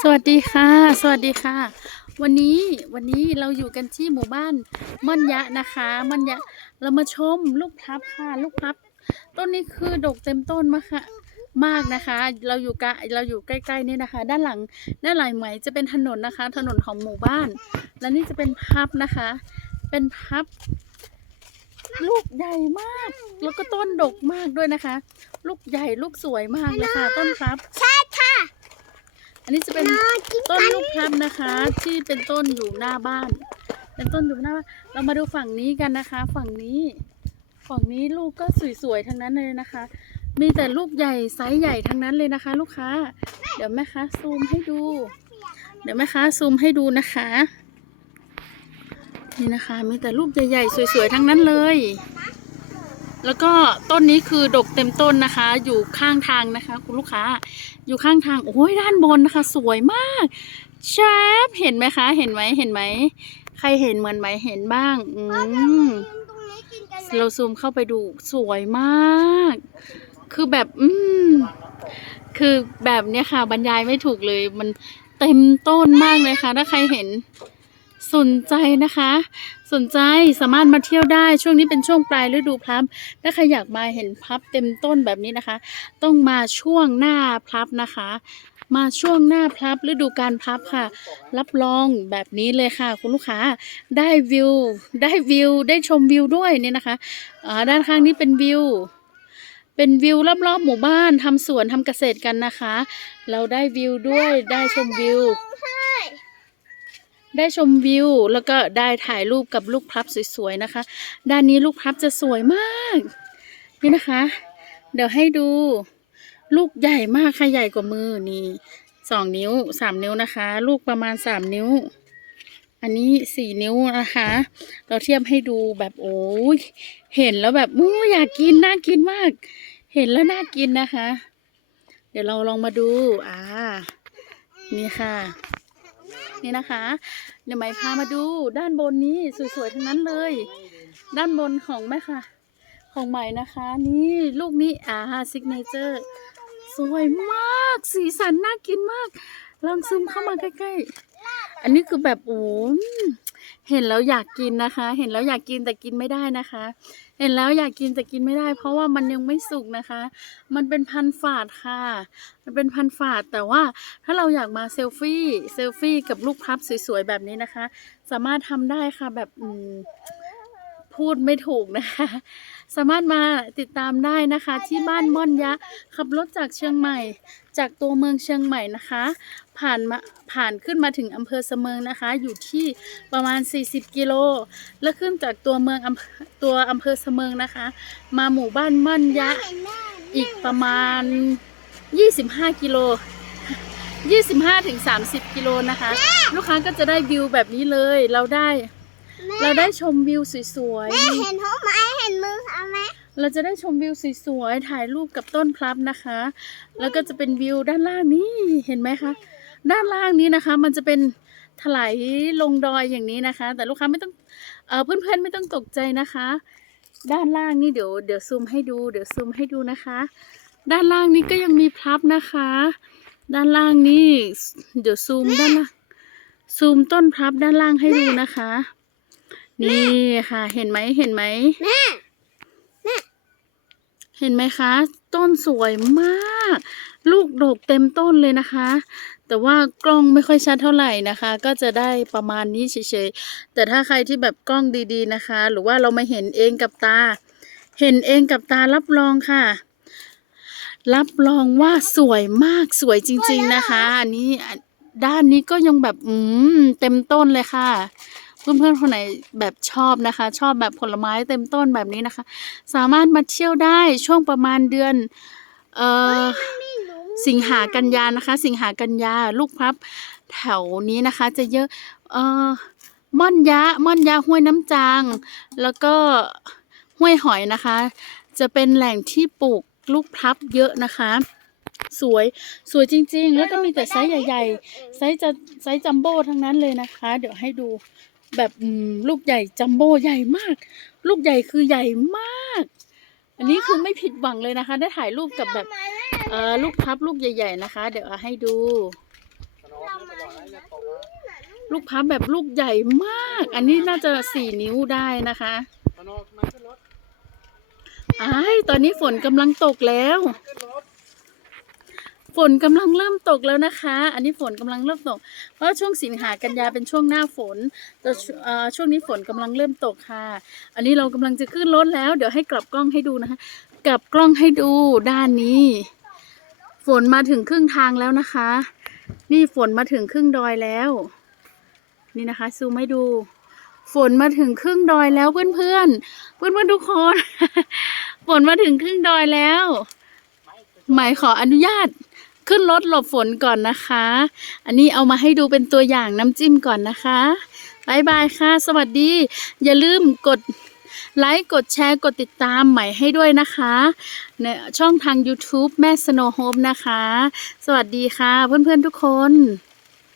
สวัสดีค่ะ สวัสดีค่ะ วันนี้วันนี้เราอยู่กันที่หมู่บ้านม่อนยะนะคะม่อนยะเรามาชมลูกพลับค่ะ ลูกพลับ ต้นนี้คือดกเต็มต้นมากค่ะมากนะคะ เราอยู่กะเราอยู่ใกล้ๆนี่นะคะ ด้านหลังด้านหลังไหมจะเป็นถนนนะคะ ถนนของหมู่บ้าน และนี่จะเป็นพับนะคะ เป็นพับ ลูกใหญ่มาก แล้วก็ต้นดกมากด้วยนะคะ ลูกใหญ่ลูกสวยมากเลยค่ะต้นพับใช่ นนี้จะเป็นต้นกันลูกพลับนะคะ ที่เป็นต้นอยู่หน้าบ้าน เป็นต้นอยู่หน้าบ้านเรามาดูฝั่งนี้กันนะคะ ฝั่งนี้ ฝั่งนี้ลูกก็สวยๆทั้งนั้นเลยนะคะ มีแต่ลูกใหญ่ไซส์ใหญ่ทั้งนั้นเลยนะคะ ลูกค้า เดี๋ยวแม่ค้าซูมให้ดู เดี๋ยวแม่ค้าซูมให้ดูนะคะ นี่นะคะ มีแต่ลูกใหญ่ๆสวยๆทั้งนั้นเลย แล้วก็ต้นนี้คือดกเต็มต้นนะคะ อยู่ข้างทางนะคะ คุณลูกค้า อยู่ข้างทางโอ้ยด้านบนนะคะ สวยมากแชฟเห็นไหมคะ เห็นไหมเห็นไหมใครเห็นเหมือนไหมเห็นบ้างอืมเราซูมเข้าไปดูสวยมาก คือแบบ อืมคือแบบเนี้ยค่ะ บรรยายไม่ถูกเลย มันเต็มต้นมากเลยค่ะ ถ้าใครเห็น สนใจนะคะ สนใจสามารถมาเที่ยวได้ช่วงนี้เป็นช่วงปลายฤดูพลับถ้าใครอยากมาเห็นพลับเต็มต้นแบบนี้นะคะ ต้องมาช่วงหน้าพลับนะคะ มาช่วงหน้าพลับฤดูการพลับค่ะ รับรองแบบนี้เลยค่ะ คุณลูกค้าได้วิว ได้วิว ได้ชมวิวด้วยเนี่ยนะคะด้านข้างนี้เป็นวิวเป็นวิวรอบๆหมู่บ้านทำสวนทำเกษตรกันนะคะ เราได้วิวด้วยได้ชมวิว ได้ชมวิว แล้วก็ได้ถ่ายรูปกับลูกพลับสวยๆนะคะ ด้านนี้ลูกพลับจะสวยมาก นี่นะคะ เดี๋ยวให้ดู ลูกใหญ่มากค่ะใหญ่กว่ามือนี่สองนิ้วสามนิ้วนะคะ ลูกประมาณสามนิ้ว อันนี้สี่นิ้วนะคะ เราเทียบให้ดูแบบโอ้ยเห็นแล้วแบบอู้อยากกินน่ากินมาก เห็นแล้วน่ากินนะคะ เดี๋ยวเราลองมาดูอ่านี่ค่ะ นี่นะคะ เดี๋ยวไหมพามาดูด้านบนนี้สวยๆทั้งนั้นเลย ด้านบนของแม่ค่ะ ของใหม่นะคะ นี่ลูกนี้อ่าซิกเนเจอร์สวยมาก สีสันน่ากินมาก ลองซูมเข้ามาใกล้ๆ อันนี้คือแบบโอ้เห็นแล้วอยากกินนะคะ เห็นแล้วอยากกินแต่กินไม่ได้นะคะ เห็นแล้วอยากกินแต่กินไม่ได้ เพราะว่ามันยังไม่สุกนะคะ มันเป็นพันฝาดค่ะ มันเป็นพันฝาดแต่ว่าถ้าเราอยากมาเซลฟี่เซลฟี่กับลูกพับสวยๆแบบนี้นะคะ สามารถทำได้ค่ะแบบอืม พูดไม่ถูกนะคะ สามารถมาติดตามได้นะคะ ที่บ้านม่อนยะ ขับรถจากเชียงใหม่ จากตัวเมืองเชียงใหม่นะคะ ผ่านมาผ่านขึ้นมาถึงอำเภอเสมิงนะคะ อยู่ที่ประมาณ 40 กิโล แล้วขึ้นจากตัวเมืองอำเภอตัวอำเภอเสมิงนะคะ มาหมู่บ้านม่อนยะเห็นแม่อีกประมาณ 25 กิโล25ถึง30 กิโลนะคะ ลูกค้าก็จะได้วิวแบบนี้เลย เราได้ เราได้ชมวิวสวยๆแม่นี่เห็นท้องไหมเห็นมือเอาไหมเราจะได้ชมวิวสวยๆ ถ่ายรูปกับต้นพลับนะคะ แล้วก็จะเป็นวิวด้านล่างนี้ เห็นไหมคะ ด้านล่างนี้นะคะ มันจะเป็นถลายลงดอยอย่างนี้นะคะ แต่ลูกค้าไม่ต้องเออเพื่อนๆไม่ต้องตกใจนะคะ ด้านล่างนี่เดี๋ยวเดี๋ยวซูมให้ดู เดี๋ยวซูมให้ดูนะคะ ด้านล่างนี้ก็ยังมีพลับนะคะ ด้านล่างนี่เดี๋ยวซูมด้านล่างซูมต้นพลับด้านล่างให้ดูนะคะ นี่ค่ะ เห็นไหมเห็นไหมแม่เห็นไหมคะ ต้นสวยมาก ลูกดกเต็มต้นเลยนะคะ แต่ว่ากล้องไม่ค่อยชัดเท่าไหร่นะคะ ก็จะได้ประมาณนี้เฉยๆแต่ถ้าใครที่แบบกล้องดีๆนะคะ หรือว่าเรามาเห็นเองกับตา เห็นเองกับตารับรองค่ะรับรองว่าสวยมากสวยจริง ๆนะคะ อันนี้ด้านนี้ก็ยังแบบอืมเต็มต้นเลยค่ะ เพื่อนๆคนไหนแบบชอบนะคะ ชอบแบบผลไม้เต็มต้นแบบนี้นะคะ สามารถมาเที่ยวได้ช่วงประมาณเดือน เอ่อสิงหากันยานะคะ สิงหากันยาลูกพลับแถวนี้นะคะ จะเยอะ เอ่อม่อนยะม่อนยะห้วยน้ำจาง แล้วก็ห้วยหอยนะคะ จะเป็นแหล่งที่ปลูกลูกพลับเยอะนะคะ สวยสวยจริง ๆ แล้วก็มีแต่ไซส์ใหญ่ ๆ ไซส์จะไซส์จัมโบ้ทั้งนั้นเลยนะคะ เดี๋ยวให้ดู แบบอืมลูกใหญ่จัมโบ้ใหญ่มาก ลูกใหญ่คือใหญ่มาก อันนี้คือไม่ผิดหวังเลยนะคะ ได้ถ่ายรูปกับแบบมาแม่เอ่อลูกพับลูกใหญ่ ๆ นะคะ เดี๋ยวเอาให้ดูเราลูกพับแบบลูกใหญ่มาก อันนี้น่าจะสี่นิ้วได้นะคะตอนออกมาขึ้นรถอ้ายตอนนี้ฝนกำลังตกแล้วขึ้นรถ ฝนกำลังเริ่มตกแล้วนะคะ อันนี้ฝนกำลังเริ่มตก เพราะช่วงสิงหากันยาเป็นช่วงหน้าฝน แต่ช่วงนี้ฝนกำลังเริ่มตกค่ะ อันนี้เรากำลังจะขึ้นรถแล้ว เดี๋ยวให้กลับกล้องให้ดูนะคะ กลับกล้องให้ดูด้านนี้ ฝนมาถึงครึ่งทางแล้วนะคะ นี่ฝนมาถึงครึ่งดอยแล้ว นี่นะคะ ซูมให้ดู ฝนมาถึงครึ่งดอยแล้วเพื่อนเพื่อนๆเพื่อนเพื่อนๆทุกคน ฝนมาถึงครึ่งดอยแล้ว หมายขออนุญาตขึ้นรถหลบฝนก่อนนะคะ อันนี้เอามาให้ดูเป็นตัวอย่างน้ำจิ้มก่อนนะคะบายบายค่ะ สวัสดี อย่าลืมกดไลค์ กดแชร์ กดติดตามใหม่ให้ด้วยนะคะ ในช่องทาง YouTube แม่สโนโฮมนะคะ สวัสดีค่ะ เพื่อนๆทุกคน